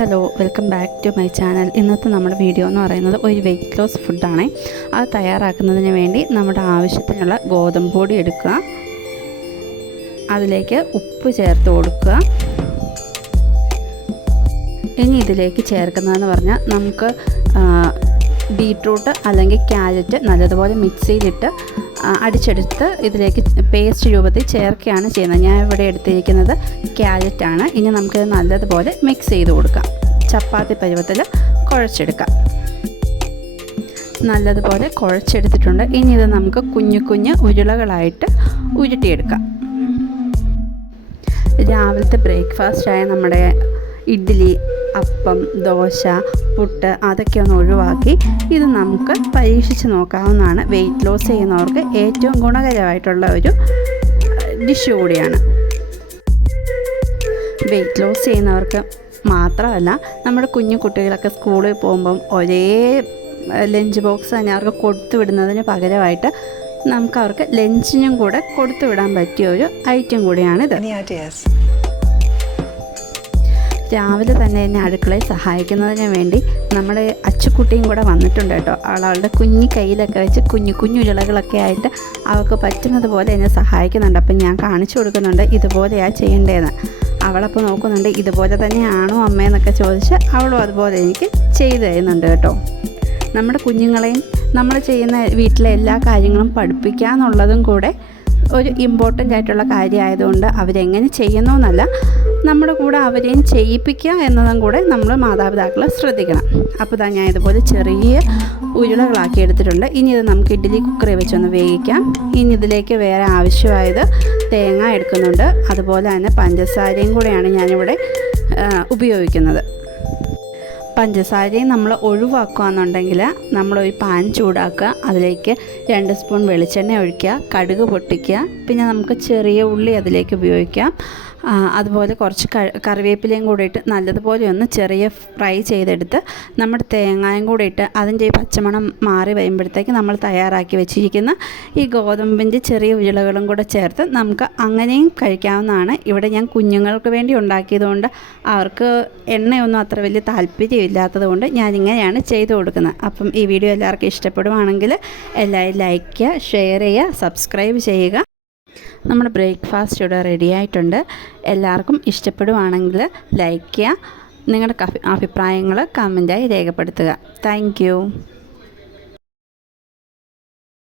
Hello, welcome back to my channel. ഇന്നത്തെ നമ്മുടെ video എന്ന് പറയുന്നത് ഒരു വെയ്റ്റ് ലോസ് ഫുഡാണ്. അത് തയ്യാറാക്കുന്നതിന് വേണ്ടി നമ്മുടെ ആവശ്യത്തിനുള്ള ഗോതമ്പ് പൊടി എടുക്കുക, അതിലേക്ക് ഉപ്പ് ചേർത്ത് കൊടുക്കുക. ഇനി ഇതിലേക്ക് ചേർക്കുന്നതെന്ന് പറഞ്ഞാൽ നമുക്ക് ബീട്രൂട്ട് അല്ലെങ്കിൽ ക്യാരറ്റ് നല്ലതുപോലെ മിക്സിയിലിട്ട് അടിച്ചെടുത്ത് ഇതിലേക്ക് പേസ്റ്റ് രൂപത്തിൽ ചേർക്കുകയാണ് ചെയ്യുന്നത്. ഞാൻ ഇവിടെ എടുത്തിരിക്കുന്നത് ക്യാരറ്റാണ്. ഇനി നമുക്കിത് നല്ലതുപോലെ മിക്സ് ചെയ്ത് കൊടുക്കാം. ചപ്പാത്തി പരുവത്തിൽ കുഴച്ചെടുക്കാം. നല്ലതുപോലെ കുഴച്ചെടുത്തിട്ടുണ്ട്. ഇനി ഇത് നമുക്ക് കുഞ്ഞു കുഞ്ഞു ഉരുളകളായിട്ട് ഉരുട്ടിയെടുക്കാം. രാവിലത്തെ ബ്രേക്ക്ഫാസ്റ്റായ നമ്മുടെ ഇഡ്ഡലി, അപ്പം, ദോശ, പുട്ട് അതൊക്കെ ഒന്ന് ഒഴിവാക്കി ഇത് നമുക്ക് പരീക്ഷിച്ച് നോക്കാവുന്നതാണ്. വെയ്റ്റ് ലോസ് ചെയ്യുന്നവർക്ക് ഏറ്റവും ഗുണകരമായിട്ടുള്ള ഒരു ഡിഷ് കൂടിയാണ്. വെയ്റ്റ് ലോസ് ചെയ്യുന്നവർക്ക് മാത്രമല്ല, നമ്മുടെ കുഞ്ഞു കുട്ടികളൊക്കെ സ്കൂളിൽ പോകുമ്പം ഒരേ ലഞ്ച് ബോക്സ് തന്നെ അവർക്ക് കൊടുത്തു വിടുന്നതിന് പകരമായിട്ട് നമുക്ക് അവർക്ക് ലഞ്ചിനും കൂടെ കൊടുത്തു വിടാൻ പറ്റിയ ഒരു ഐറ്റം കൂടിയാണിത്. രാവിലെ തന്നെ എന്നെ അടുക്കളയിൽ സഹായിക്കുന്നതിന് വേണ്ടി നമ്മുടെ അച്ചുക്കുട്ടിയും കൂടെ വന്നിട്ടുണ്ട് കേട്ടോ. അവളുടെ കുഞ്ഞി കയ്യിലൊക്കെ വെച്ച് കുഞ്ഞു കുഞ്ഞുരുളകളൊക്കെ ആയിട്ട് അവൾക്ക് പറ്റുന്നത് പോലെ എന്നെ സഹായിക്കുന്നുണ്ട്. അപ്പം ഞാൻ കാണിച്ചു കൊടുക്കുന്നുണ്ട് ഇതുപോലെയാണ് ചെയ്യേണ്ടതെന്ന്. അവളപ്പോൾ നോക്കുന്നുണ്ട് ഇതുപോലെ തന്നെയാണോ അമ്മയെന്നൊക്കെ ചോദിച്ച് അവളും അതുപോലെ എനിക്ക് ചെയ്തു തരുന്നുണ്ട് കേട്ടോ. നമ്മുടെ കുഞ്ഞുങ്ങളെയും നമ്മൾ ചെയ്യുന്ന വീട്ടിലെ എല്ലാ കാര്യങ്ങളും പഠിപ്പിക്കുക എന്നുള്ളതും കൂടെ ഒരു ഇമ്പോർട്ടൻ്റ് ആയിട്ടുള്ള കാര്യമായതുകൊണ്ട് അവരെങ്ങനെ ചെയ്യുന്നു എന്നല്ല, നമ്മുടെ കൂടെ അവരെയും ചെയ്യിപ്പിക്കുക എന്നതും കൂടെ നമ്മൾ മാതാപിതാക്കൾ ശ്രദ്ധിക്കണം. അപ്പോൾ ഇതാ ഞാൻ ഇതുപോലെ ചെറിയ ഉരുളകളാക്കി എടുത്തിട്ടുണ്ട്. ഇനി ഇത് നമുക്ക് ഇഡ്ഡലി കുക്കറിൽ വെച്ചൊന്ന് വേവിക്കാം. ഇനി ഇതിലേക്ക് വേറെ ആവശ്യമായത് തേങ്ങ എടുക്കുന്നുണ്ട്. അതുപോലെ തന്നെ പഞ്ചസാരയും കൂടെയാണ് ഞാനിവിടെ ഉപയോഗിക്കുന്നത്. പഞ്ചസാരയും നമ്മൾ ഒഴിവാക്കുകയെന്നുണ്ടെങ്കിൽ നമ്മളൊരു പാൻ ചൂടാക്കുക, അതിലേക്ക് 2 സ്പൂൺ വെളിച്ചെണ്ണ ഒഴിക്കുക, കടുക് പൊട്ടിക്കുക, പിന്നെ നമുക്ക് ചെറിയ ഉള്ളി അതിലേക്ക് ഉപയോഗിക്കാം. അതുപോലെ കുറച്ച് കറിവേപ്പിലയും കൂടെ ഇട്ട് നല്ലതുപോലെ ഒന്ന് ചെറിയ ഫ്രൈ ചെയ്തെടുത്ത് നമ്മുടെ തേങ്ങയും കൂടെ ഇട്ട് അതിൻ്റെ ഈ പച്ചമണം മാറി വരുമ്പോഴത്തേക്ക് നമ്മൾ തയ്യാറാക്കി വെച്ചിരിക്കുന്ന ഈ ഗോതമ്പിൻ്റെ ചെറിയ ഉരുളകളും കൂടെ ചേർത്ത് നമുക്ക് അങ്ങനെയും കഴിക്കാവുന്നതാണ്. ഇവിടെ ഞാൻ കുഞ്ഞുങ്ങൾക്ക് വേണ്ടി ഉണ്ടാക്കിയതുകൊണ്ട് അവർക്ക് എണ്ണയൊന്നും അത്ര വലിയ താല്പര്യമില്ലാത്തത് കൊണ്ട് ഞാനിങ്ങനെയാണ് ചെയ്തു കൊടുക്കുന്നത്. അപ്പം ഈ വീഡിയോ എല്ലാവർക്കും ഇഷ്ടപ്പെടുവാണെങ്കിൽ എല്ലാവരും ലൈക്ക് ചെയ്യുക, ഷെയർ ചെയ്യുക, സബ്സ്ക്രൈബ് ചെയ്യുക. നമ്മുടെ ബ്രേക്ക്ഫാസ്റ്റ് ഇവിടെ റെഡി ആയിട്ടുണ്ട്. എല്ലാവർക്കും ഇഷ്ടപ്പെടുവാണെങ്കിൽ ലൈക്ക് ചെയ്യുക. നിങ്ങളുടെ അഭിപ്രായങ്ങൾ കമൻറ്റായി രേഖപ്പെടുത്തുക. Thank you.